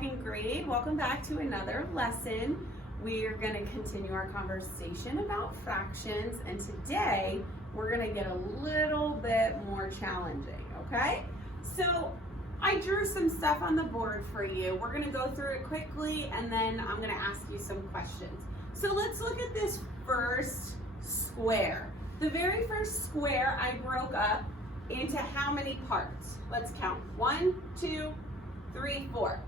second grade. Welcome back to another lesson. We're going to continue our conversation about fractions, and today we're going to get a little bit more challenging, okay? So I drew some stuff on the board for you. We're going to go through it quickly, and then I'm going to ask you some questions. So let's look at this first square. The very first square I broke up into how many parts? Let's count. 1, 2, 3, 4.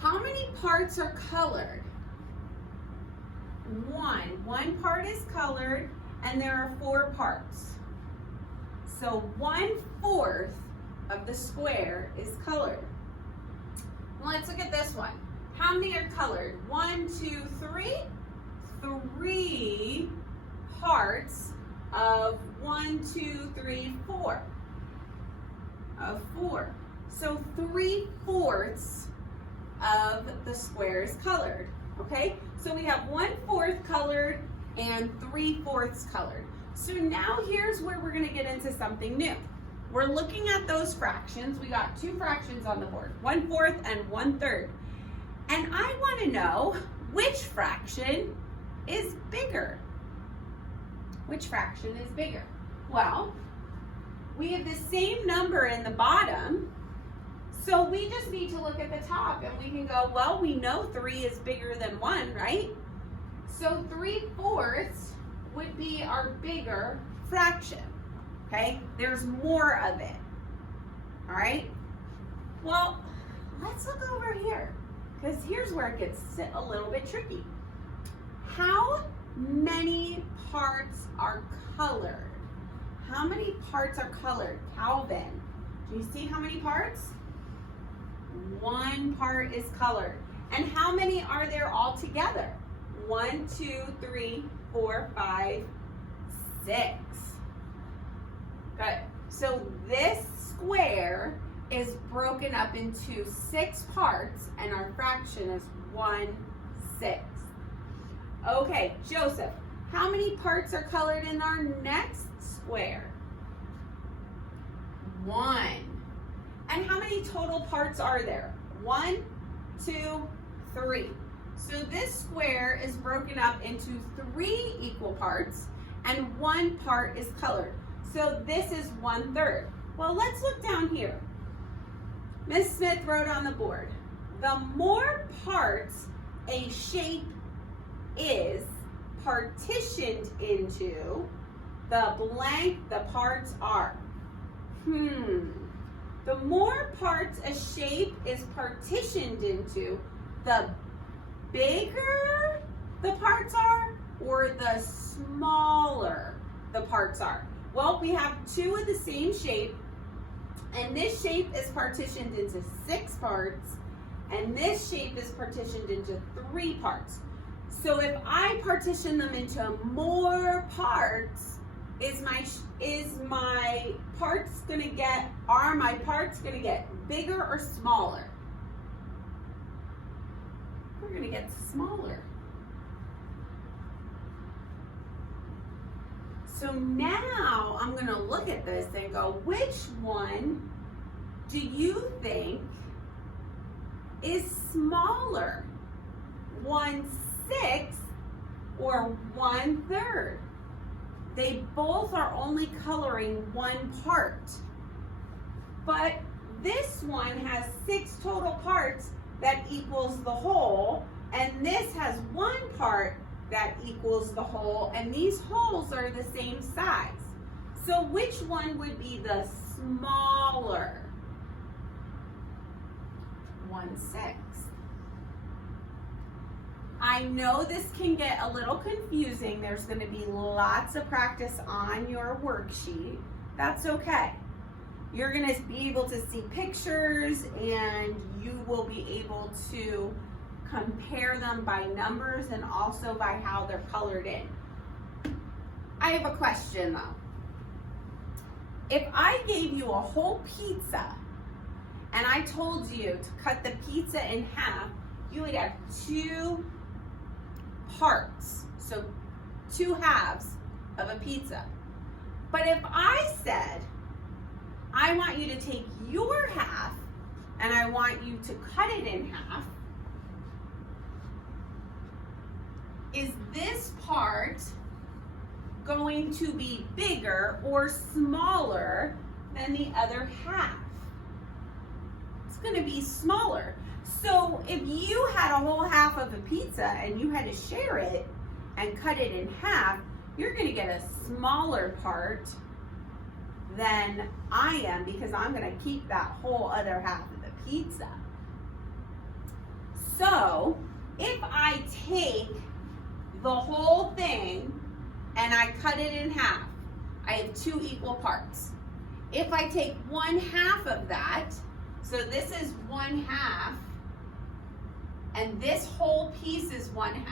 How many parts are colored? One part is colored, and there are 4 parts. So 1/4 of the square is colored. Let's look at this one. How many are colored? 1, 2, 3. 3 parts of 1, 2, 3, 4. Of 4. So 3/4 of the square is colored. Okay? So we have 1/4 colored and 3/4 colored. So now here's where we're going to get into something new. We're looking at those fractions. We got 2 fractions on the board, 1/4 and 1/3. And I want to know which fraction is bigger. Which fraction is bigger? Well, we have the same number in the bottom, so we just need to look at the top and we can go, well, we know 3 is bigger than 1, right? So 3/4 would be our bigger fraction, okay? There's more of it, all right? Well, let's look over here, because here's where it gets a little bit tricky. How many parts are colored? How many parts are colored? Calvin, do you see how many parts? 1 part is colored. And how many are there all together? 1, 2, 3, 4, 5, 6. Good. So this square is broken up into 6 parts, and our fraction is 1/6. Okay, Joseph, how many parts are colored in our next square? 1. And how many total parts are there? 1, 2, 3. So this square is broken up into 3 equal parts, and 1 part is colored. So this is 1/3. Well, let's look down here. Ms. Smith wrote on the board, the more parts a shape is partitioned into, the blank the parts are. The more parts a shape is partitioned into, the bigger the parts are, or the smaller the parts are. Well, we have 2 of the same shape, and this shape is partitioned into 6 parts, and this shape is partitioned into 3 parts. So if I partition them into more parts, are my parts gonna get bigger or smaller? We're gonna get smaller. So now I'm gonna look at this and go, which one do you think is smaller? 1/6 or 1/3? They both are only coloring 1 part. But this one has 6 total parts that equals the whole, and this has 1 part that equals the whole, and these wholes are the same size. So which one would be the smaller? 1/6. I know this can get a little confusing. There's going to be lots of practice on your worksheet. That's okay. You're going to be able to see pictures, and you will be able to compare them by numbers and also by how they're colored in. I have a question though. If I gave you a whole pizza and I told you to cut the pizza in half, you would have 2 parts, so 2 halves of a pizza. But if I said, I want you to take your half and I want you to cut it in half, is this part going to be bigger or smaller than the other half? It's going to be smaller. So if you had a whole half of a pizza and you had to share it and cut it in half, you're going to get a smaller part than I am, because I'm going to keep that whole other half of the pizza. So if I take the whole thing and I cut it in half, I have 2 equal parts. If I take 1/2 of that, so this is 1/2, and this whole piece is 1/2.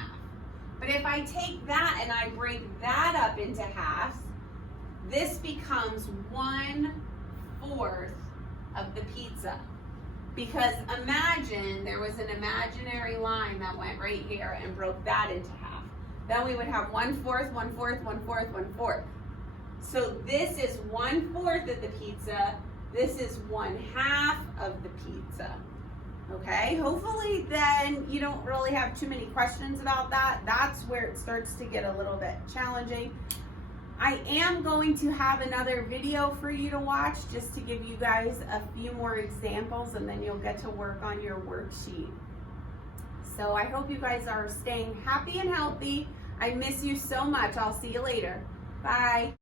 But if I take that and I break that up into halves, this becomes 1/4 of the pizza. Because imagine there was an imaginary line that went right here and broke that into half. Then we would have 1/4, 1/4, 1/4, 1/4. So this is 1/4 of the pizza. This is 1/2 of the pizza. Okay, hopefully then you don't really have too many questions about that. That's where it starts to get a little bit challenging. I am going to have another video for you to watch just to give you guys a few more examples, and then you'll get to work on your worksheet. So I hope you guys are staying happy and healthy. I miss you so much. I'll see you later. Bye.